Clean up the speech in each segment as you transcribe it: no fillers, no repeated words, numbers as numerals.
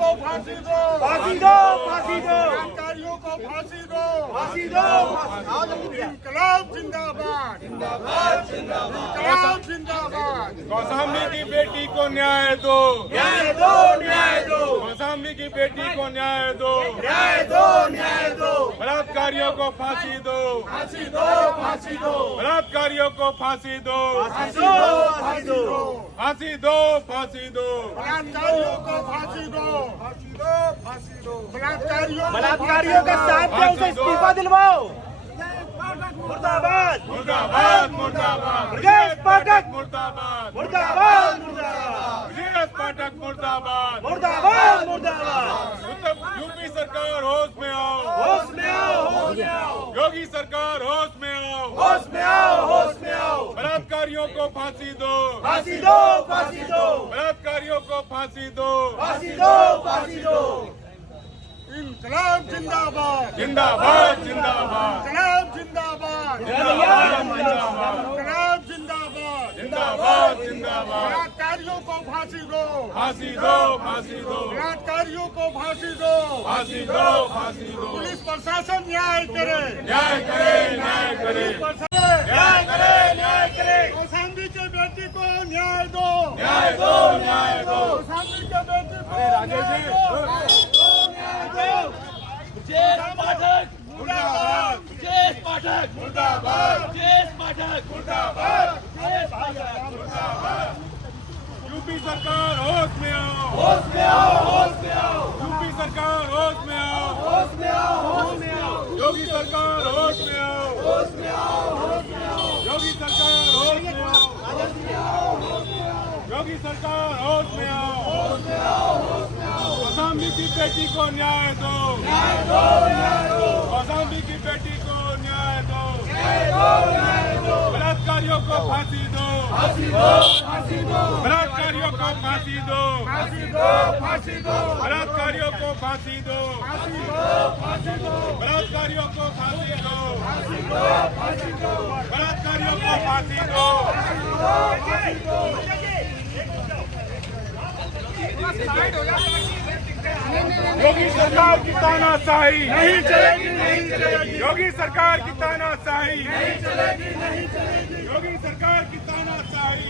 को फांसी दो, फांसी दो, फांसी दो, बलात्कारियों को फांसी दो, फांसी दो। इंकलाब जिंदाबाद, इंकलाब जिंदाबाद। कौशाम्बी की बेटी को न्याय दो, न्याय दो, न्याय दो, कौशाम्बी की बेटी को न्याय दो, न्याय दो, न्याय दो, बलात्कारियों को फांसी दो, फांसी दो, फांसी दो, बलात्कारियों को फांसी दो, फांसी दो, फांसी दो, फांसी दो, फांसी दो, बलात्कारियों को फांसी दो, फांसी दो, फांसी दो, बलात्कारियों का साथ दो, उसे इस्तीफा दिलवाओ। मुर्दाबाद, मुर्दाबाद, मुर्दाबाद, ब्रजेश पाठक, मुर्दाबाद, मुर्दाबाद, मुर्दाबाद, ब्रजेश पाठक मुर्दाबाद, मुर्दाबाद, मुर्दाबाद। यूपी सरकार होश में आओ, होश में आओ, होश में आओ, योगी सरकार होश में आओ, होश में आओ, होश में आओ। बलात्कारियों को फांसी दो, फांसी दो, फांसी दो, बलात्कारियों को फांसी दो, फांसी दो, फांसी दो। इंकलाब जिंदाबाद, जिंदाबाद, जिंदाबाद, इंकलाब जिंदाबाद, जिंदाबाद, इंकलाब जिंदाबाद, जिंदाबाद, जिंदाबाद, बलात्कारियों को फांसी दो, फांसी दो, फांसी दो, बलात्कारियों को फांसी दो, फांसी दो, फांसी दो, पुलिस प्रशासन न्याय करे, न्याय करे, न्याय करे, न्याय करे, न्याय करे। कौशाम्बी के बेटी को न्याय दो, न्याय दो, न्याय दो। कौशाम्बी के बेटी को राजेश जी, ब्रजेश पाठक, मुर्दाबाद, ब्रजेश पाठक, मुर्दाबाद, ब्रजेश पाठक, मुर्दाबाद, ब्रजेश पाठक। यूपी सरकार होश में आओ, होश में आओ, होश में आओ, यूपी सरकार होश में आओ, होश में आओ, होश में आओ, योगी सरकार होश में आओ, होश में आओ, होश में आओ, योगी सरकार होश में आओ, योगी सरकार होश में आओ, कौशाम्बी की बेटी को न्याय दो, न्याय दो, न्याय दो, कौशाम्बी की बेटी को न्याय दो, न्याय दो, न्याय दो, बलात्कारियों को फांसी दो, फांसी दो, फांसी दो, बलात्कारियों को फांसी दो, फांसी दो, फांसी दो, बलात्कारियों को फांसी दो, फांसी दो, फांसी दो, बलात्कारियों को फांसी दो, फांसी दो, फांसी दो, बलात्कारियों को फांसी दो, योगी सरकार की तानाशाही नहीं चलेगी, नहीं चलेगी, योगी सरकार की तानाशाही नहीं चलेगी, नहीं चलेगी, योगी सरकार की तानाशाही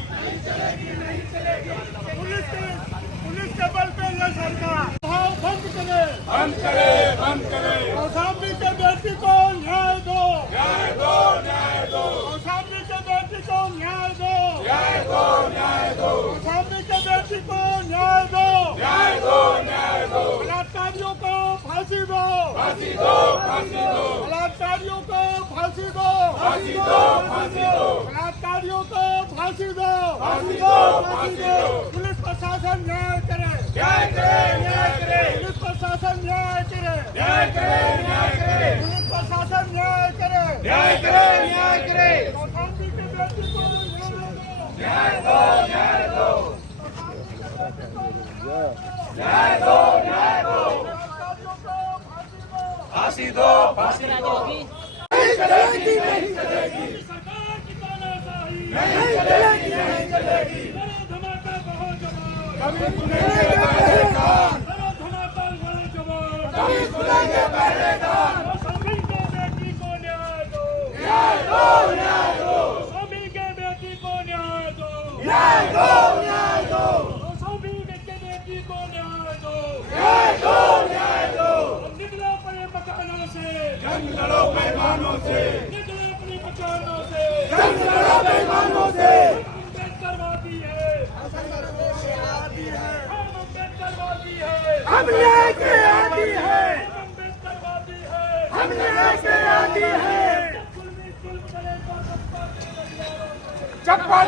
पुलिस के बल पे ये सरकार भाव बंद करे, बंद करे, बंद करे, कौशाम्बी के बेटी को न्याय दो, न्याय दो, न्याय दो, कौशाम्बी के बेटी को न्याय दो, न्याय दो, न्याय दो, कौशाम्बी के बेटी को न्याय दो, न्याय दो, न्याय दो, बलात्कारियों को फांसी दो, फांसी दो, फांसी दो, बलात्कारियों को फांसी दो, फांसी दो, फांसी दो, बलात्कारियों को फांसी दो, फांसी दो, फांसी दो, पुलिस प्रशासन न्याय करे, न्याय करे, न्याय करे, पुलिस प्रशासन न्याय करे, न्याय करे, न्याय करे, पुलिस प्रशासन न्याय करे, न्याय करे, न्याय करे, कौशाम्बी की बेटी को न्याय दो, न्याय दो, न्याय दो, न्याय दो, फांसी दो, फांसी दो, नहीं चलेगी, नहीं चलेगी, सरकार की तानाशाही, नहीं चलेगी, नहीं चलेगी। धमाका बहुत जवान, कभी सुनेंगे पहरेदार, धमाका बहुत जवान, कभी सुनेंगे पहरेदार, कौशाम्बी के बेटी को न्याय दो, न्याय दो, न्याय दो, कौशाम्बी के बेटी को न्याय दो, न्याय दो, न्याय दो, कौशाम्बी के बेटी को न्याय दो, न्याय दो, न्याय दो, निकलो अपने मकानों से, जंग लड़ो बेईमानों से, निकलो अपने मकानों से, जंग लड़ो बेईमानों से, अम्बेडकरवादी है, हम अम्बेडकरवादी है, हम न्याय के आदी है, अम्बेडकरवादी है, हम न्याय के आदी है। चप्पा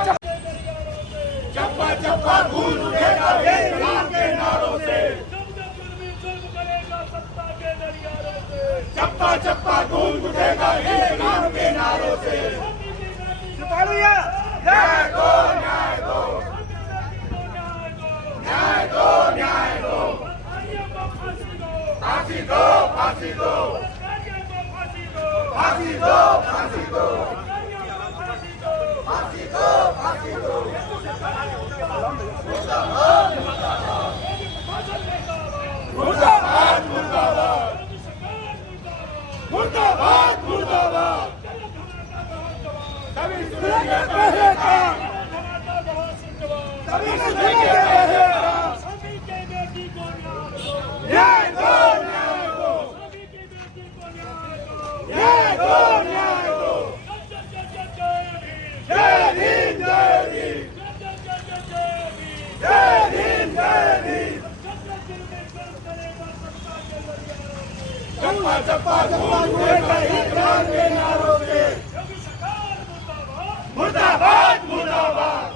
चप्पा चप्पा गूंज उठेगा बेईमान के नारों से, चप्पा चप्पा गूंज उठेगा बेईमान के नारों से, न्याय दो, न्याय दो, न्याय दो, न्याय दो, फांसी दो, फांसी दो, फांसी दो, फांसी दो, फांसी दो, फांसी दो, मुर्दाबाद मुर्दाबाद मुर्दाबाद मुर्दाबाद सभी सुनेंगे पहले का सभी सुनेंगे पहले का सभी के बेटी को न्याय दो न्याय दो सभी की बेटी को न्याय दो न्याय दो न्याय दो जय हिंद जय हिंद जय हिंद जय हिंद चप्पा चप्पा चप्पा उड़ेगा इकरार के नारों से मुर्दाबाद मुर्दाबाद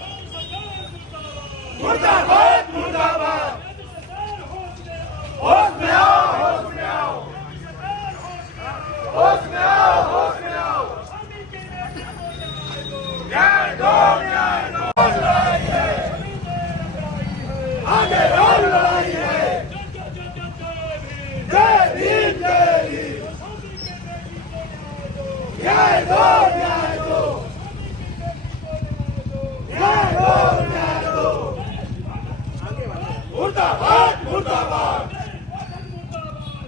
मुर्दाबाद मुर्दाबाद होश में आओ होश में आओ होश में आओ होश में आओ न्याय दो न्याय दो लड़ाई है आगे और लड़ाई है जय हिंद जय हिंद न्याय दो न्याय दो न्याय दो न्याय दो मुर्दाबाद मुर्दाबाद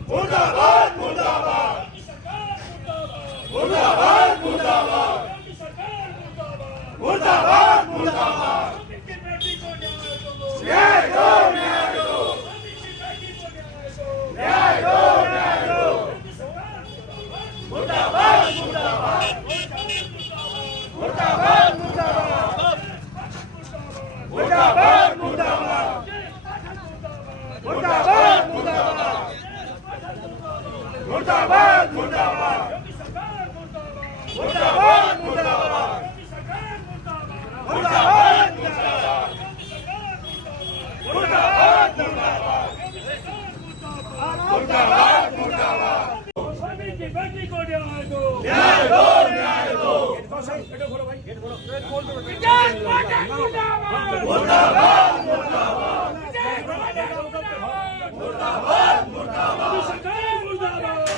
मुर्दाबाद मुर्दाबाद मुर्दाबाद मुर्दाबाद मुर्दाबाद मुर्दाबाद न्याय दो न्याय दो न्याय दो न्याय दो मुर्दाबाद मुर्दाबाद मुर्दाबाद मुर्दाबाद मुर्दाबाद मुर्दाबाद मुर्दाबाद मुर्दाबाद मुर्दाबाद मुर्दाबाद मुर्दाबाद मुर्दाबाद मुर्दाबाद मुर्दाबाद मुर्दाबाद मुर्दाबाद सभी की बेटी को न्याय दो न्याय दो न्याय दो मुर्दाबाद मुर्दाबाद मुर्दाबाद मुर्दाबाद सरकार मुर्दाबाद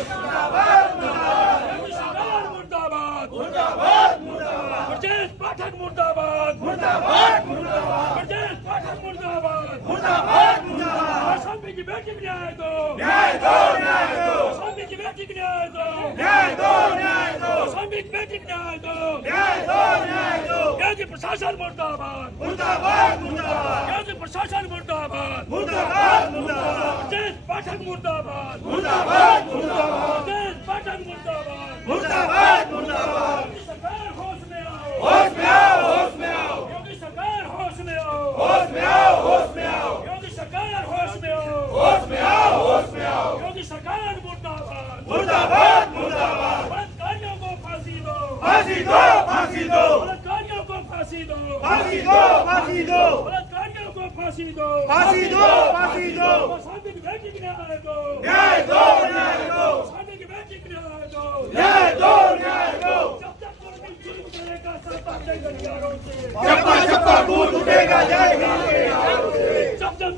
मुर्दाबाद सरकार मुर्दाबाद मुर्दाबाद मुर्दाबाद ब्रजेश पाठक मुर्दाबाद मुर्दाबाद मुर्दाबाद ब्रजेश पाठक मुर्दाबाद मुर्दाबाद मुर्दाबाद सभी की बेटी को न्याय दो न्याय दो न्याय दो सभी की बेटी को न्याय दो न्याय दो न्याय दो सभी की बेटी को न्याय दो न्याय दो न्याय दो योगी प्रशासन मुर्दाबाद मुर्दाबाद मुर्दाबाद योगी प्रशासन मुर्दाबाद मुर्दाबाद मुर्दाबाद ब्रजेश पाठक मुर्दाबाद मुर्दाबाद मुर्दाबाद ब्रजेश पाठक मुर्दाबाद मुर्दाबाद मुर्दाबाद योगी सरकार होश में आओ होश में आओ होश में आओ योगी सरकार होश में आओ होश में आओ होश में आओ योगी सरकार होश में आओ होश में आओ होश में आओ योगी सरकार मुर्दाबाद मुर्दाबाद मुर्दाबाद बलात्कारियों को फांसी दो फांसी दो फांसी दो बलात्कारियों को फांसी दो फांसी दो फांसी दो बलात्कारियों को फांसी दो फांसी दो फांसी दो शादी की बेटी को न्याय दो न्याय दो न्याय दो शादी की बेटी को न्याय दो न्याय दो न्याय दो जब तक कोई जुल्म करेगा सत्ता के गलियारों से चप्पा चप्पा गूंज उठेगा जय हिंद के नारों से जब तक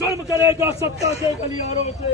जुल्म करेगा सत्ता के गलियारों से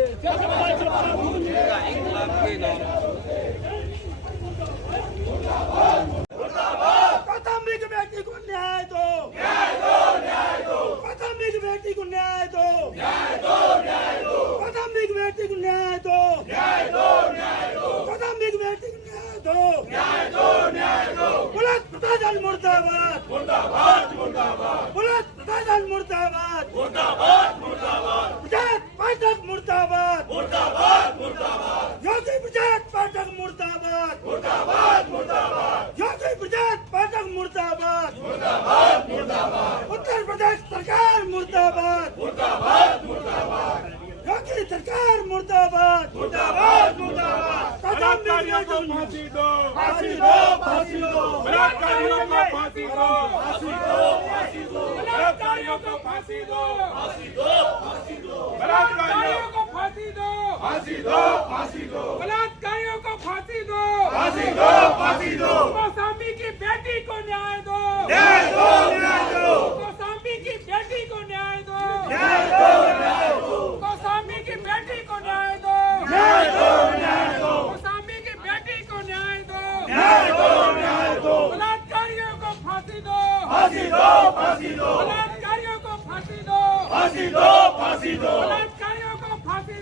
प्राथमिक बेटी को न्याय दो न्याय दो न्याय दो प्राथमिक बेटी को न्याय दो न्याय दो न्याय दो प्राथमिक बेटी को न्याय दो न्याय दो न्याय दो प्राथमिक बेटी को न्याय दो न्याय दो न्याय दो पुलिस प्रशासन मुर्दाबाद मुर्दाबाद मुर्दाबाद पुलिस प्रशासन मुर्दाबाद मुर्दाबाद मुर्दाबाद प्रजात पाठक मुर्दाबाद मुर्दाबाद मुर्दाबाद योगी प्रजात पाठक मुर्दाबाद मुर्दाबाद मुर्दाबाद योगी प्रजात पाठक मुर्दाबाद मुर्दाबाद मुर्दाबाद उत्तर प्रदेश सरकार मुर्दाबाद मुर्दाबाद मुर्दाबाद योगी सरकार मुर्दाबाद मुर्दाबाद मुर्दाबाद बलात्कारियों को फांसी दो फांसी दो फांसी दो बलात्कारियों को फांसी दो फांसी दो फांसी दो बलात्कारियों को फांसी दो फांसी दो फांसी दो बलात्कारियों को फांसी दो फांसी दो फांसी दो बलात्कारियों को फांसी दो फांसी दो फांसी दो कौशाम्बी की बेटी को न्याय दो न्याय दो न्याय दो कौशाम्बी की बेटी को न्याय दो न्याय दो न्याय दो कौशाम्बी की बेटी को न्याय दो न्याय दो न्याय दो कौशाम्बी की बेटी को न्याय दो न्याय दो न्याय दो बलात्कारियों को फांसी दो फांसी दो फांसी दो बलात्कारियों को फांसी दो फांसी दो फांसी दो बलात्कारियों को फांसी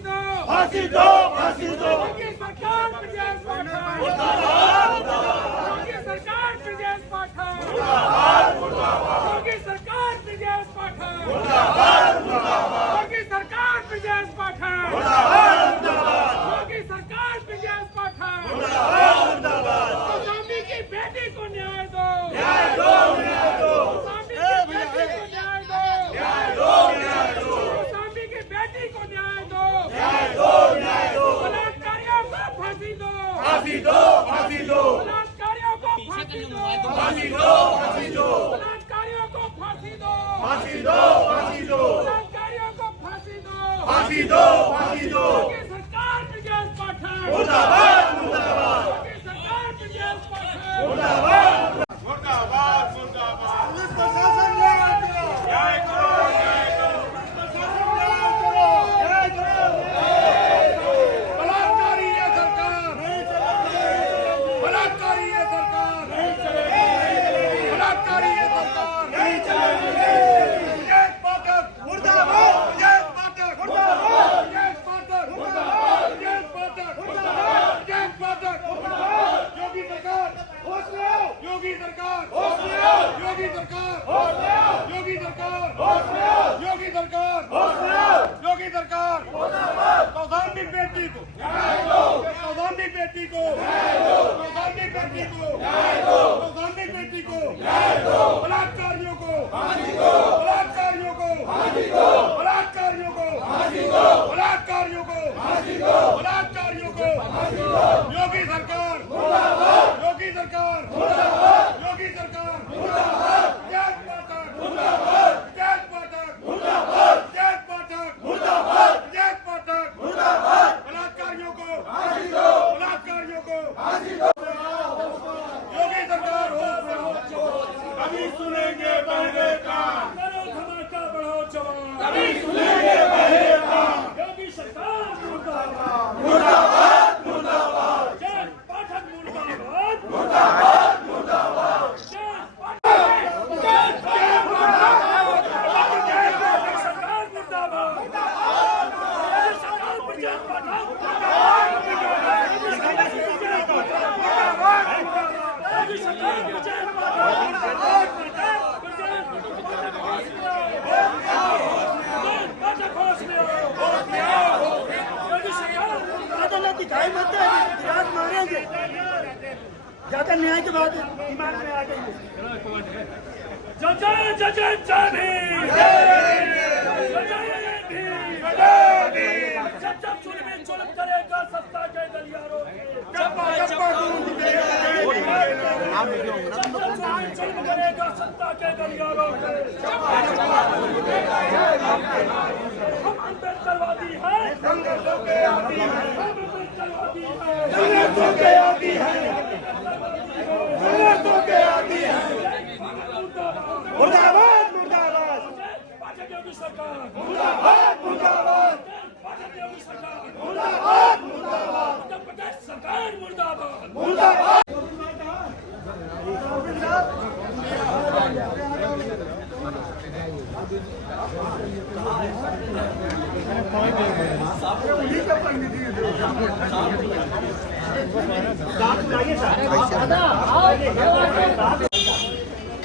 फांसी दो, फांसी दो। योगी सरकार ब्रजेश पाठक मुर्दाबाद, योगी सरकार ब्रजेश पाठक मुर्दाबाद, योगी सरकार ब्रजेश पाठक मुर्दाबाद, योगी सरकार ब्रजेश पाठक मुर्दाबाद, योगी सरकार ब्रजेश पाठक मुर्दाबाद। कौशाम्बी की बेटी को न्याय दो, न्याय दो, न्याय दो। कौशाम्बी की बेटी को न्याय दो, न्याय दो, न्याय दो। कौशाम्बी की बेटी को न्याय दो, न्याय दो, न्याय दो। बलात्कारियों को फांसी दो, फांसी दो, फांसी दो। बलात्कारियों को फांसी दो, फांसी दो, फांसी दो। बलात्कारियों को फांसी दो, फांसी दो, फांसी दो। बलात्कारियों को फांसी दो, फांसी दो, फांसी दो। योगी सरकार ब्रजेश पाठक मुर्दाबाद, मुर्दाबाद। योगी सरकार ब्रजेश पाठक मुर्दाबाद, मुर्दाबाद, मुर्दाबाद। पुलिस प्रशासन न्याय करो, न्याय करो, न्याय करो। प्रशासन न्याय करो, न्याय करो। बलात्कारी है सरकार, नहीं चलेगी। बलात्कारी है सरकार, नहीं चलेगी। बलात्कारी है सरकार, नहीं चलेगी। ब्रजेश पाठक मुर्दाबाद, ब्रजेश पाठक मुर्दाबाद। ब्रजेश पाठक मुर्दाबाद। ब्रजेश पाठक मुर्दाबाद। ब्रजेश पाठक मुर्दाबाद। योगी सरकार होश में आओ, योगी सरकार होश में आओ, योगी सरकार होश में आओ, योगी सरकार होश में आओ, योगी सरकार होश में आओ। योगी सरकार कौशाम्बी बेटी को कौशाम्बी बेटी को कौशाम्बी बेटी को कौशाम्बी बेटी को बलात्कारियों को बलात्कारियों को बलात्कारियों को बलात्कारियों को बलात्कारियों को योगी सरकार योगी सरकार योगी सरकार जय पाठक जय पाठक जय पाठक जय पाठक बलात्कारियों को बलात्कारियों को योगी सरकार हो कभी सुनेंगे बहरे कान, करो धमाका बढ़ाओ जवान कभी सुनेंगे बहरे कान। योगी सरकार मुर्दाबाद मुर्दाबाद, मुर्दाबाद। जय पाठक मुर्दाबाद मुर्दाबाद, मुर्दाबाद। जय पाठक जय पाठक सरकार मुर्दाबाद योगी सरकार ब्रजेश पाठक योगी सरकार ब्रजेश पाठक होश में आओ योगी सरकार अदालत दिखाई मत दे रात मारेंगे ज्यादा न्याय के बाद दिमाग में आ गई जय जय जय जय भीम जय भीम जब चुन में जुल्म करेगा सत्ता के गलियारों जब जुल्म करेगा सत्ता के गलियारों हम अम्बेडकरवादी हैं अम्बेडकरवादी मुर्दाबाद, मुर्दाबाद। पाठक योगी सरकार मुर्दाबाद, मुर्दाबाद। पाठक योगी सरकार मुर्दाबाद, मुर्दाबाद। उत्तर प्रदेश सरकार मुर्दाबाद मुर्दाबाद।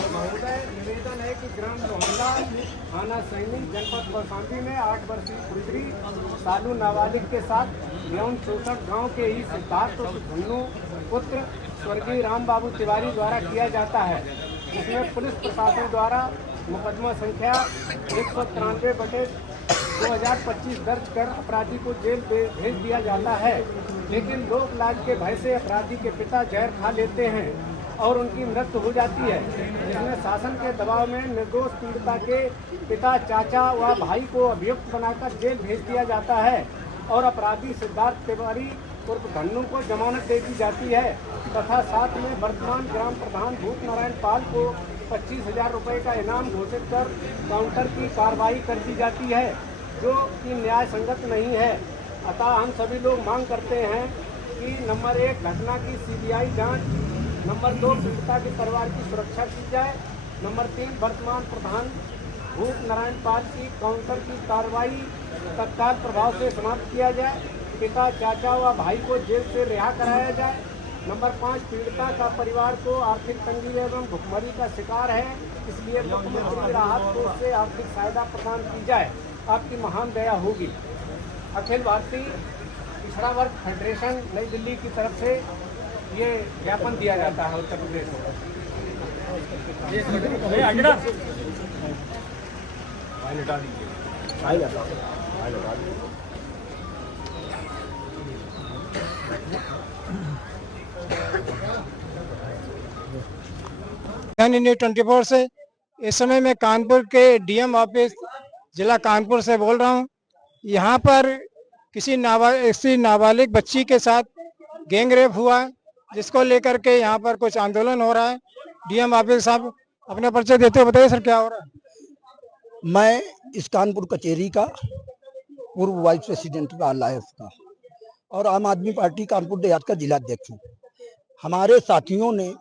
महोदय, निवेदन है कि ग्राम लोहंदा थाना सैनिक जनपद कौशाम्बी में 8 वर्षीय पुत्री सालू नाबालिग के साथ यौन शोषण गांव के ही सिद्धार्थ धन्नू पुत्र स्वर्गीय राम बाबू तिवारी द्वारा किया जाता है, जिसमें पुलिस प्रशासन द्वारा मुकदमा संख्या 193/2025 दर्ज कर अपराधी को जेल भेज दिया जाता है। लेकिन लोक लाज के भय से अपराधी के पिता जहर खा लेते हैं और उनकी मृत्यु हो जाती है, जिसमें शासन के दबाव में निर्दोष पीड़िता के पिता, चाचा व भाई को अभियुक्त बनाकर जेल भेज दिया जाता है और अपराधी सिद्धार्थ तिवारी उर्फ धन्नू को जमानत दे दी जाती है तथा साथ में वर्तमान ग्राम प्रधान भूप नारायण पाल को 25,000 रुपये का इनाम घोषित कर काउंटर की कार्रवाई कर दी जाती है, जो कि न्याय संगत नहीं है। अतः हम सभी लोग मांग करते हैं कि नंबर 1 घटना की CBI जांच, नंबर 2 पीड़िता के परिवार की सुरक्षा की जाए, नंबर 3 वर्तमान प्रधान भूप नारायण पाल की काउंटर की कार्रवाई तत्काल प्रभाव से समाप्त किया जाए पिता, चाचा व भाई को जेल से रिहा कराया जाए। नंबर 5, पीड़िता का परिवार को आर्थिक तंगी एवं भुखमरी का शिकार है, इसलिए मुख्यमंत्री राहत कोष से आर्थिक सहायता प्रदान की जाए। आपकी महान दया होगी। अखिल भारतीय पिछड़ा वर्ग फेडरेशन नई दिल्ली की तरफ से ये ज्ञापन दिया जाता है उत्तर प्रदेश में। न्यूज़ 24 से इस समय मैं कानपुर के डीएम ऑफिस जिला कानपुर से बोल रहा हूं। यहां पर किसी नाबालिग बच्ची के साथ गैंग रेप हुआ, जिसको लेकर के यहां पर कुछ आंदोलन हो रहा है। डीएम ऑफिस साहब अपने परिचय देते हुए बताइए सर, क्या हो रहा है? मैं इस कानपुर कचेरी का पूर्व वाइस प्रेसिडेंट का लायफ का और आम आदमी पार्टी कानपुर देहात का जिलाध्यक्ष हूँ। हमारे साथियों ने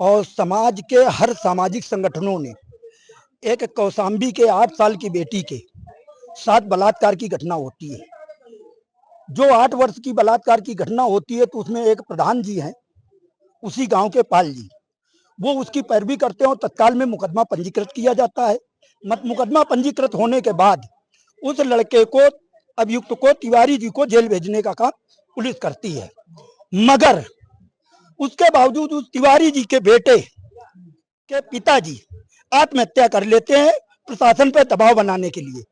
और समाज के हर सामाजिक संगठनों ने एक कौशाम्बी के 8 साल की बेटी के साथ बलात्कार की घटना होती है। जो 8 वर्ष की बलात्कार की घटना होती है तो उसमें एक प्रधान जी हैं, उसी गांव के पाल जी, वो उसकी पैरवी करते हैं और तत्काल में मुकदमा पंजीकृत किया जाता है। मुकदमा पंजीकृत होने के बाद उस लड़के को, अभियुक्त को, तिवारी जी को जेल भेजने का काम पुलिस करती है। मगर उसके बावजूद उस तिवारी जी के बेटे के पिताजी आत्महत्या कर लेते हैं प्रशासन पर दबाव बनाने के लिए।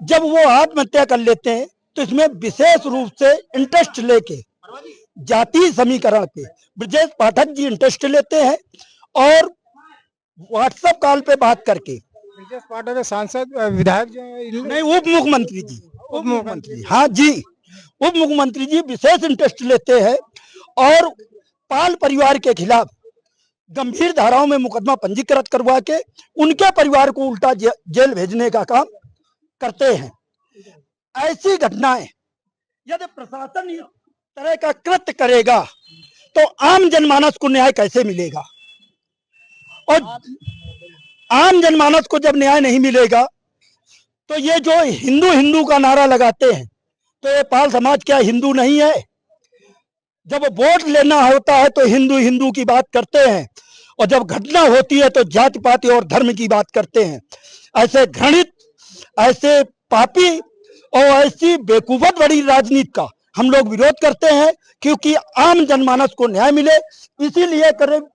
जब वो आत्महत्या कर लेते हैं तो इसमें विशेष रूप से इंटरेस्ट लेके जातीय समीकरण पे ब्रजेश पाठक जी इंटरेस्ट लेते हैं और व्हाट्सएप कॉल पे बात करके ब्रजेश पाठक सांसद विधायक जो नहीं, उप मुख्यमंत्री हाँ जी, उप मुख्यमंत्री जी विशेष इंटरेस्ट लेते हैं और पाल परिवार के खिलाफ गंभीर धाराओं में मुकदमा पंजीकृत करवा के उनके परिवार को उल्टा जेल भेजने का काम करते हैं। ऐसी घटनाएं यदि प्रशासन इस तरह का कृत्य करेगा तो आम जनमानस को न्याय कैसे मिलेगा? और आम जनमानस को जब न्याय नहीं मिलेगा तो ये जो हिंदू हिंदू का नारा लगाते हैं, तो ये पाल समाज क्या हिंदू नहीं है? जब वोट लेना होता है तो हिंदू हिंदू की बात करते हैं और जब घटना होती है तो जाति पाति और धर्म की बात करते हैं। ऐसे घृणित, ऐसे पापी और ऐसी बेकूफत बड़ी राजनीति का हम लोग विरोध करते हैं, क्योंकि आम जनमानस को न्याय मिले। इसीलिए करीब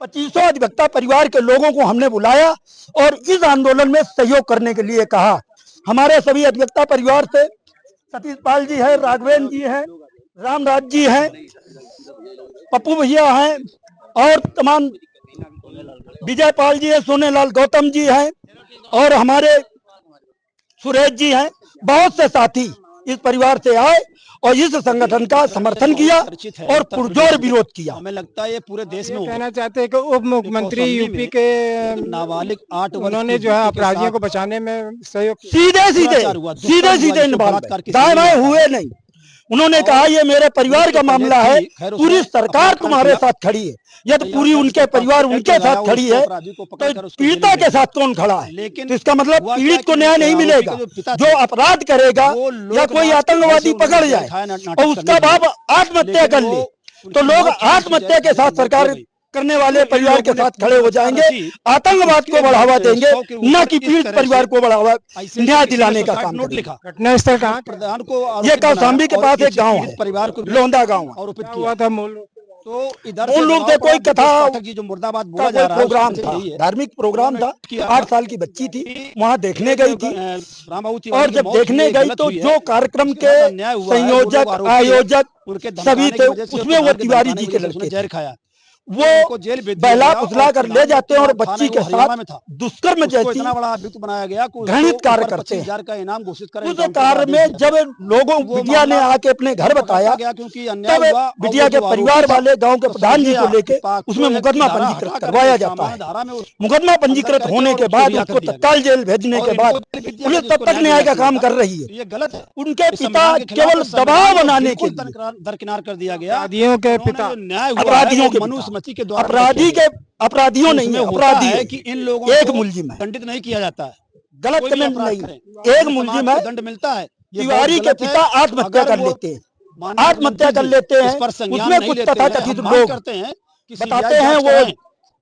2500 अधिवक्ता परिवार के लोगों को हमने बुलाया और इस आंदोलन में सहयोग करने के लिए कहा। हमारे सभी अधिवक्ता परिवार से सतीश पाल जी है, राघवेंद्र जी हैं, रामराज जी हैं, पप्पू भैया हैं और तमाम विजय पाल जी है, सोनेलाल गौतम जी हैं और हमारे सुरेश जी हैं। बहुत से साथी इस परिवार से आए और इस संगठन का समर्थन किया और पुरजोर विरोध किया। हमें लगता है ये पूरे देश में कहना चाहते हैं कि उप मुख्यमंत्री यूपी के नाबालिग 8 उन्होंने जो है अपराधियों को बचाने में सहयोग सीधे दाएं बाएं हुए नहीं। उन्होंने कहा ये मेरे परिवार का मामला है, पूरी सरकार तुम्हारे साथ खड़ी है। यदि पूरी उनके परिवार उनके साथ खड़ी है तो पीड़िता के साथ कौन खड़ा है? लेकिन तो इसका मतलब पीड़ित को न्याय नहीं मिलेगा। जो अपराध करेगा या कोई आतंकवादी पकड़ जाए और उसका बाप आत्महत्या कर ले तो लोग आत्महत्या के साथ सरकार करने वाले परिवार के साथ खड़े हो जाएंगे, आतंकवाद को बढ़ावा देंगे, न कि पीड़ित परिवार को बढ़ावा न्याय दिलाने का काम करेगा। घटना स्थल कहाँ? प्रधान को ये कौशाम्बी के पास एक गांव है, परिवार को लोंदा गांव आरोपित हुआ था। मूल तो इधर मूल रूप से कोई कथा की जो मुर्दाबाद का कोई प्रोग्राम था, धार्मिक प्रोग्राम था। 8 साल की बच्ची थी, वहाँ देखने गई थी और जब देखने गई तो जो कार्यक्रम के संयोजक आयोजक सभी थे उसमें वो तिवारी जी के लड़के जहर खाया। वो बहला फुसला कर ले जाते हैं और बच्ची के साथ दुष्कर्म जैसी बड़ा अभियुक्त बनाया गया, घृणित कार्य करते हैं। 25,000 का इनाम घोषित करें। उस कार्य में जब लोगों मीडिया ने आके अपने घर बताया तब बिटिया के परिवार वाले गांव के प्रधान जी को लेके उसमें मुकदमा पंजीकृत करवाया जाता है। मुकदमा पंजीकृत होने के बाद उसको तत्काल जेल भेजने के बाद पुलिस तब तक न्याय का काम कर रही है। ये गलत है। उनके पिता केवल दबाव बनाने के लिए दरकिनार कर दिया गया। अपराधियों के पिता, अपराधियों के मनुस्मृति के द्वारा अपराधियों नहीं है, अपराधी है कि इन लोगों एक मुलजिम है, दंडित नहीं किया जाता है। गलत कमेंट नहीं, एक मुलजिम है। दंड मिलता है। तिवारी के पिता आत्महत्या कर लेते हैं, आत्महत्या कर लेते हैं, इस पर संज्ञान उसमें नहीं कुछ लेते हैं। तथाकथित हम मांग लोग करते हैं कि बताते CBI हैं, जांच वो कराएं।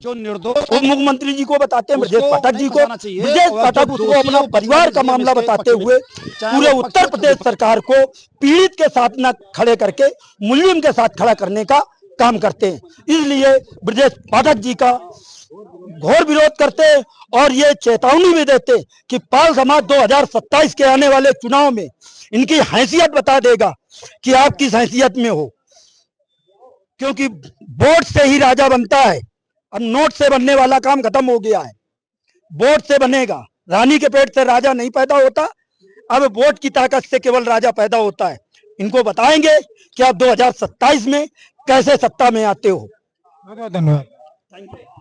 जो निर्दोष उप मुख्यमंत्री जी को बताते हैं, ब्रजेश उसको पाठक नहीं जी को, फंसाना चाहिए। ब्रजेश और पाठक जो उसको दोषी अपना है, वो परिवार का पक्ष में मामला इसके बताते पक्ष में। हुए चाहे पूरे वो पक्ष उत्तर हो, प्रदेश सरकार को पीड़ित के साथ न खड़े करके मुजरिम के साथ खड़ा करने का काम करते हैं। इसलिए ब्रजेश पाठक जी का घोर विरोध करते हैं और ये चेतावनी भी देते कि पाल समाज 2027 के आने वाले चुनाव में इनकी हैसियत बता देगा कि आप किस हैसियत में हो, क्योंकि वोट से ही राजा बनता है। अब नोट से बनने वाला काम खत्म हो गया है, वोट से बनेगा। रानी के पेट से राजा नहीं पैदा होता, अब वोट की ताकत से केवल राजा पैदा होता है। इनको बताएंगे कि आप 2027 में कैसे सत्ता में आते हो। बहुत बहुत धन्यवाद। Thank you.